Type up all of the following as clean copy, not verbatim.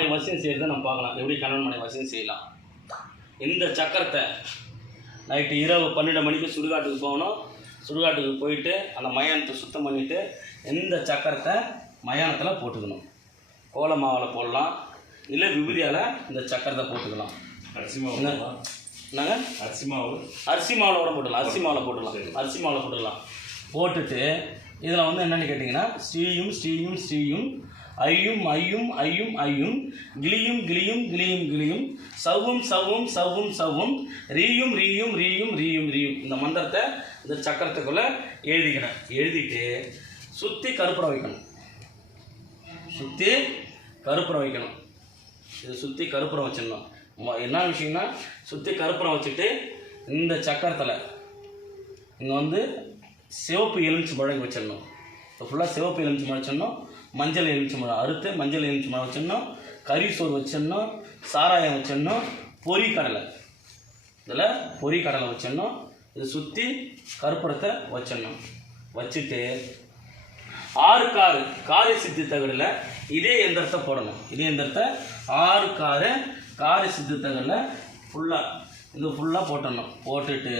மனை வசியம் செய்கிறத நம்ம பார்க்கலாம். எப்படி கணவன் மனை வசியம் செய்யலாம். இந்த சக்கரத்தை நைட்டு இரவு 12 மணிக்கு சுடுகாட்டுக்கு போகணும். சுடுகாட்டுக்கு போயிட்டு அந்த மயானத்தை சுத்தம் பண்ணிவிட்டு இந்த சக்கரத்தை மயானத்தில் போட்டுக்கணும். கோல மாவில் போடலாம், இல்லை விபூதியால் இந்த சக்கரத்தை போட்டுக்கலாம். அரிசி மாவு என்னங்க? அரிசி மாவு கூட போட்டுக்கலாம். அரிசி மாவில் போட்டுக்கலாம். போட்டுட்டு இதில் வந்து என்னென்னு கேட்டிங்கன்னா ஸ்ரீயும் ஸ்ரீயும் ஸ்ரீயும் ஐயும் ஐயும் ஐயும் ஐயும் கிளியும் கிளியும் கிளியும் கிளியும் சவ்வும் சவ்வும் சவ்வும் சவ்வும் ரீயும் ரீயும் ரீயும் ரீயும் ரீயும் இந்த மந்திரத்தை இந்த சக்கரத்துக்குள்ளே எழுதிக்கிறேன். எழுதிட்டு சுற்றி கருப்புறம் வைக்கணும். இது சுற்றி கருப்புறம் வச்சிடணும். என்ன விஷயம்னா சுற்றி கருப்புறம் வச்சுட்டு இந்த சக்கரத்தில் இங்கே வந்து சிவப்பு எலுமிச்சி பழம் வச்சிடணும். ஃபுல்லாக சிவப்பு எலுமிச்சி பழம் வச்சிடணும். மஞ்சள் எலுமிச்சி பழம் அறுத்து மஞ்சள் எலுமிச்சி பழம் வச்சிடணும். கறி சோறு வச்சிடணும். சாராயம் வச்சிடணும். பொரிக்கடலை வச்சிடணும். இது சுற்றி கருப்புறத்தை வச்சிடணும். வச்சுட்டு 6 காரிய சித்தி தகடில் இதே எந்திரத்தை போடணும். 6 காரிய சித்தி தகடில் ஃபுல்லாக போட்டணும். போட்டுட்டு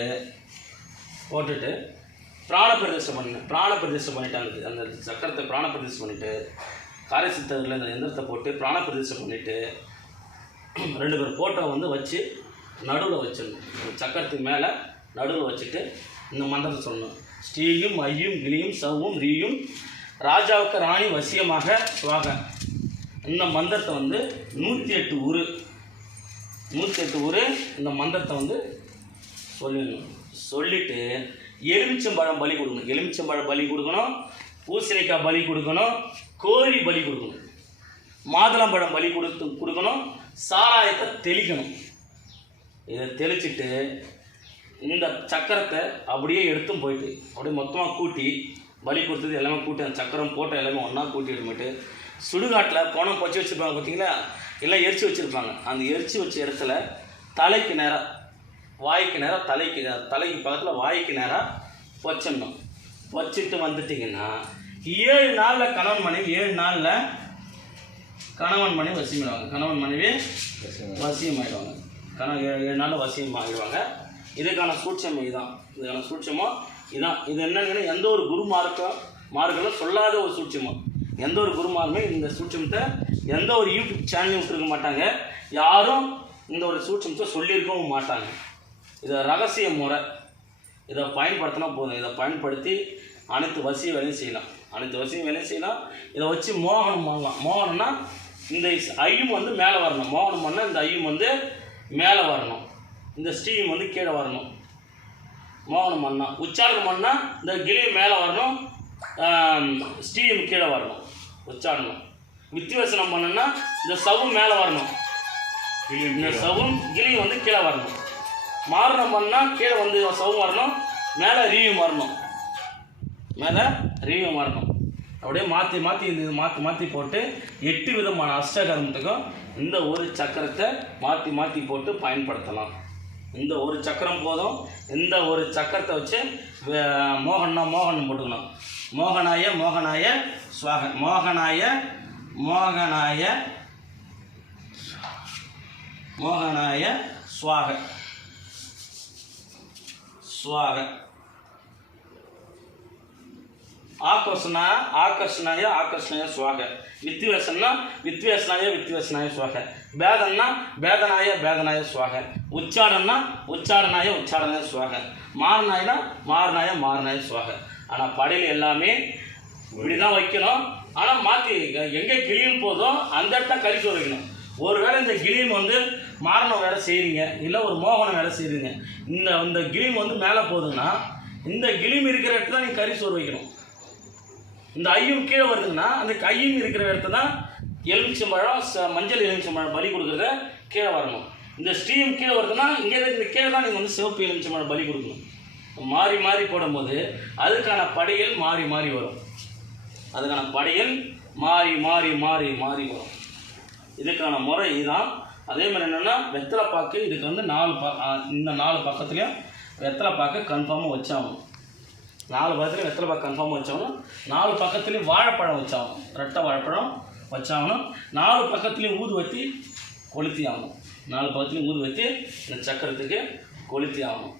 பிராணப்பிரதிஷ்டை பண்ணிட்டாங்க. அந்த சக்கரத்தை பிராணப்பிரதிஷ்டை பண்ணிவிட்டு காரிய சித்தகடில் இந்த எந்திரத்தை போட்டு பிராணப்பிரதிஷ்டை பண்ணிவிட்டு 2 பேர் ஃபோட்டோ வந்து வச்சு நடுவில் வச்சிடணும். சக்கரத்துக்கு மேலே நடுவில் வச்சுட்டு இந்த மந்திரத்தை சொல்லணும். ஸ்ரீயும் ஐயும் கிளியும் சவ்வும் ரீயும் ராஜாவுக்கு ராணி வசியமாக சுவாக. இந்த மந்திரத்தை வந்து 108 ஊர் இந்த மந்திரத்தை வந்து சொல்லிடணும். சொல்லிவிட்டு எலுமிச்சம்பழம் பலி கொடுக்கணும். பூசணிக்காய் பலி கொடுக்கணும். கோழி பலி கொடுக்கணும். மாதுளம்பழம் பலி கொடுக்கணும். சாராயத்தை தெளிக்கணும். இதை தெளிச்சுட்டு இந்த சக்கரத்தை அப்படியே எடுத்தும் போயிட்டு அப்படியே மொத்தமாக கூட்டி பலி கொடுத்தது எல்லாமே கூட்டி அந்த சக்கரம் போட்ட எல்லாமே ஒன்றா கூட்டிட்டு போயிட்டு சுடுகாட்டில் பணம் பொச்சி வச்சுருப்பாங்க பார்த்தீங்களா, எல்லாம் எரிச்சு வச்சுருப்பாங்க. அந்த எரிச்சு வச்ச இடத்துல தலைக்கு நேராக வாய்க்கு நேராக தலைக்கு பக்கத்தில் வாய்க்கு நேராக வச்சிடணும். வச்சுட்டு வந்துட்டிங்கன்னா 7 நாளில் கணவன் மனைவி 7 நாளில் கணவன் மனைவி வசியமாயிடுவாங்க. 7 நாளில் வசியமாகிடுவாங்க. இதுக்கான சூட்சம் இதுதான். இது என்னன்னு எந்த ஒரு குருமார்களும் சொல்லாத ஒரு சூட்சமம். எந்த ஒரு குருமாருமே இந்த சூட்சமத்தை எந்த ஒரு யூடியூப் சேனலையும் விட்டுருக்க மாட்டாங்க. யாரும் இந்த ஒரு சூட்சமத்தை சொல்லியிருக்கவும் மாட்டாங்க. இதை ரகசிய முறை. இதை பயன்படுத்தினா போதும். இதை பயன்படுத்தி அனைத்து வசிய வேலையும் செய்யலாம். இதை வச்சு மோகனம் பண்ணலாம். மோகனம்னா இந்த ஐயும் வந்து மேலே வரணும். மோகனம் பண்ணால் இந்த ஐயும் வந்து மேலே வரணும். இந்த ஸ்ரீயும் வந்து கீழே வரணும். மோகனம் பண்ணால் உச்சாரணம் பண்ணால் இந்த கிளியும் மேலே வரணும். ஸ்ரீயும் கீழே வரணும். உச்சாரணம். வித்தியாசனம் பண்ணோன்னா இந்த சவும் மேலே வரணும். இந்த சவும் கிளியும் வந்து கீழே வரணும். மாரணம் பண்ணால் கீழே வந்து சவும் வரணும். மேலே ரீயும் வரணும். அப்படியே மாற்றி போட்டு 8 விதமான அஷ்டகர்மத்துக்கும் இந்த ஒரு சக்கரத்தை மாற்றி போட்டு பயன்படுத்தலாம். இந்த ஒரு சக்கரம் போதும். இந்த ஒரு சக்கரத்தை வச்சு மோகனம் போட்டுக்கணும். மோகனாய ஸ்வாக. மோகனாய ஸ்வாக. ஆகர்ஷணாய ஸ்வாக. வித்வேஷனாய ஸ்வாக. பேதனாய ஸ்வாக. உச்சாரணாய ஸ்வாக. மாரணாய ஸ்வாக. ஆனால் படையில் எல்லாமே இப்படி தான் வைக்கணும். ஆனால் மாற்றி எங்கே கிளியும் போதும் அந்த இடத்த கரிசோறு வைக்கணும். ஒருவேளை இந்த கிளியும் வந்து மாரணம் வேலை செய்கிறீங்க, இல்லை ஒரு மோகனம் வேலை செய்கிறீங்க, இந்த கிளியும் வந்து மேலே போகுதுன்னா இந்த கிளியும் இருக்கிற இடத்துல நீங்கள் கரிசோறு வைக்கணும். இந்த ஐயும் கீழே வருதுன்னா அந்த ஐயும் இருக்கிற இடத்துல தான் எலுமிச்சம்பழம் மஞ்சள் எலுமிச்சம்பழம் பலி கொடுக்குறத கீழே வரணும். இந்த ஸ்ரீயும் கீழே வருதுன்னா இங்கே இந்த கீழே தான் நீங்கள் வந்து சிவப்பு எலுமிச்சம்பழம் பலி கொடுக்கணும். மாறி போடும்போது அதுக்கான படையல் மாறி வரும். வரும். இதுக்கான முறை இதுதான். அதே மாதிரி என்னென்னா வெத்தலை பாக்கு. இதுக்கு வந்து இந்த 4 பக்கத்துலேயும் வெத்தலை பாக்கு கன்ஃபார்மாக வச்சாகணும். 4 பக்கத்துலேயும் வெத்தலை பாக்கு கன்ஃபார்மாக வச்சாகணும். 4 பக்கத்துலேயும் வாழைப்பழம் வச்சாகணும். ரெட்டை வாழைப்பழம் வச்சாகணும். 4 பக்கத்துலேயும் ஊதுவத்தி கொளுத்தி ஆகணும். 4 பக்கத்துலேயும் ஊதுவத்தி இந்த சக்கரத்துக்கு கொளுத்தி ஆகணும்.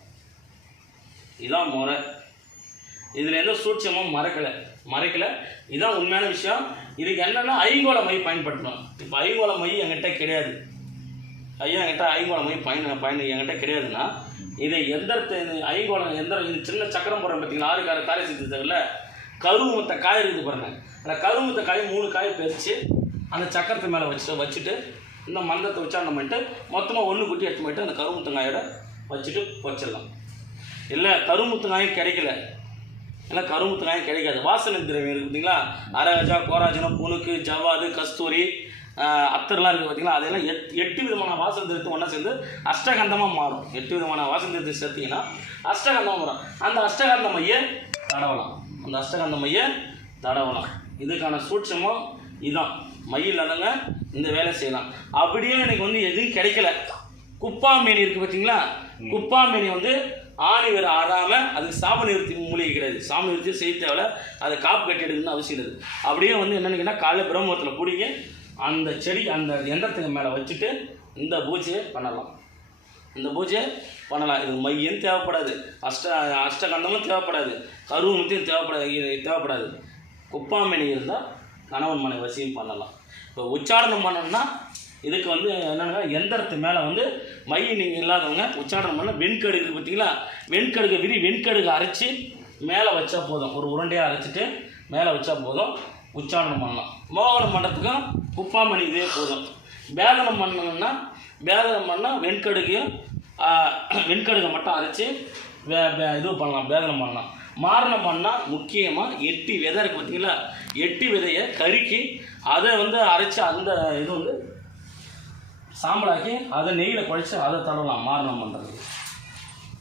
இதுதான் முறை. இதில் எந்த சூட்சமும் மறைக்கலை. இதுதான் உண்மையான விஷயம். இதுக்கு என்னென்னா ஐங்கோள மை பயன்படுத்தணும். இப்போ ஐங்கோள மை என்கிட்ட கிடையாது. என்கிட்ட ஐங்கோள மை என்கிட்ட கிடையாதுன்னா இதை ஐங்கோளம் இது சின்ன சக்கரம் போடுறேன் பார்த்தீங்களா, 6 காரை சேர்த்துல கருவமுத்த காய் இருக்குது பாருங்கள். அந்த கருவமுத்த காய் 3 காயை பறித்து அந்த சக்கரத்து மேலே வச்சுட்டு இந்த மந்திரத்தை உச்சாரணம் பண்ணிட்டு மொத்தமாக 1 குட்டி எடுத்து போயிட்டு அந்த கருமுத்தங்காயோட வச்சுட்டு வச்சிடலாம். இல்லை கருமுத்தங்காயும் கிடைக்கல, இல்லை கருமுத்தங்காயும் கிடைக்காது. வாசனை திரவியம் இருக்குது பார்த்தீங்களா, அரகஜா, கோராஜனம், புனுக்கு, ஜவ்வாது, கஸ்தூரி, அத்தர்லாம் இருக்குது பார்த்தீங்களா, அதெல்லாம் 8 விதமான வாசனை திரவியத்தை ஒன்றா சேர்ந்து அஷ்டகந்தமாக மாறும். 8 விதமான வாசனை திரவியத்தை சேர்த்திங்கன்னா அஷ்டகந்தமாக மாறும். அந்த அஷ்டகந்த மையை தடவலாம். இதுக்கான சூட்சமும் இதுதான். மையில் இல்லைங்க இந்த வேலை செய்யலாம். அப்படியே எனக்கு எதுவும் கிடைக்கல, குப்பாமேனி இருக்குது பார்த்தீங்களா, குப்பாமேனி ஆணி வேறு ஆடாமல் அதுக்கு சாம நிறுத்தி மூலிகை கிடையாது. சாம நிறுத்தி செய்ய தேவை, அதை காப்பு கட்டி எடுக்கணும்னு அவசியம் இல்லை. அப்படியே என்னென்னு கேட்டால் காலையில் பிரம்மத்தில் பிடிங்க அந்த செடி அந்த எந்திரத்துக்கு மேலே வச்சுட்டு இந்த பூஜையை பண்ணலாம். இது மையம் தேவைப்படாது, அஷ்டகந்தமும் தேவைப்படாது, கருவமுத்தையும் தேவைப்படாது. குப்பாமேனி இருந்தால் கணவன் மனை வசியம் பண்ணலாம். இப்போ உச்சாரணம் பண்ணணும்னா இதுக்கு என்னென்னா எந்திரத்து மேலே மை நீங்கள் இல்லாதவங்க உச்சாரணம் பண்ண வெண்கடுகு பார்த்தீங்களா, வெண்கடுகு அரைச்சி மேலே வச்சா போதும். ஒரு உருண்டையாக அரைச்சிட்டு மேலே வச்சா போதும், உச்சாரணம் பண்ணலாம். மோகனம் பண்ணுறதுக்கும் குப்பாமணி இதே போதும். பேதனம் பண்ணால் வெண்கடுகை மட்டும் அரைச்சி இது பண்ணலாம், பேதனம் பண்ணலாம். மாரணம் பண்ணால் முக்கியமாக 8 விதை இருக்குது பார்த்தீங்களா, 8 விதையை கருக்கி அதை அரைச்சி அந்த இது சாம்பலாக்கி அதை நெய்யில் குழைச்சி அதை தடவலாம் மாரணம் பண்ணுறது.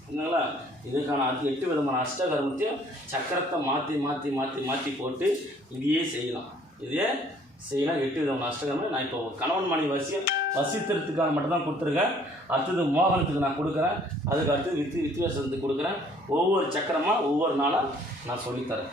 இல்லைங்களா, இதுக்கான 8 விதமான அஷ்டகர்மத்தையும் சக்கரத்தை மாற்றி போட்டு இதையே செய்யலாம். 8 விதமான அஷ்டகர்மம். நான் இப்போ கணவன் மணி வசித்திரத்துக்காக மட்டும்தான் கொடுத்துருக்கேன். அடுத்தது மோகனத்துக்கு நான் கொடுக்குறேன். அதுக்கு அடுத்து வித்தியாசத்துக்கு கொடுக்குறேன். ஒவ்வொரு சக்கரமாக ஒவ்வொரு நாளாக நான் சொல்லித்தரேன்.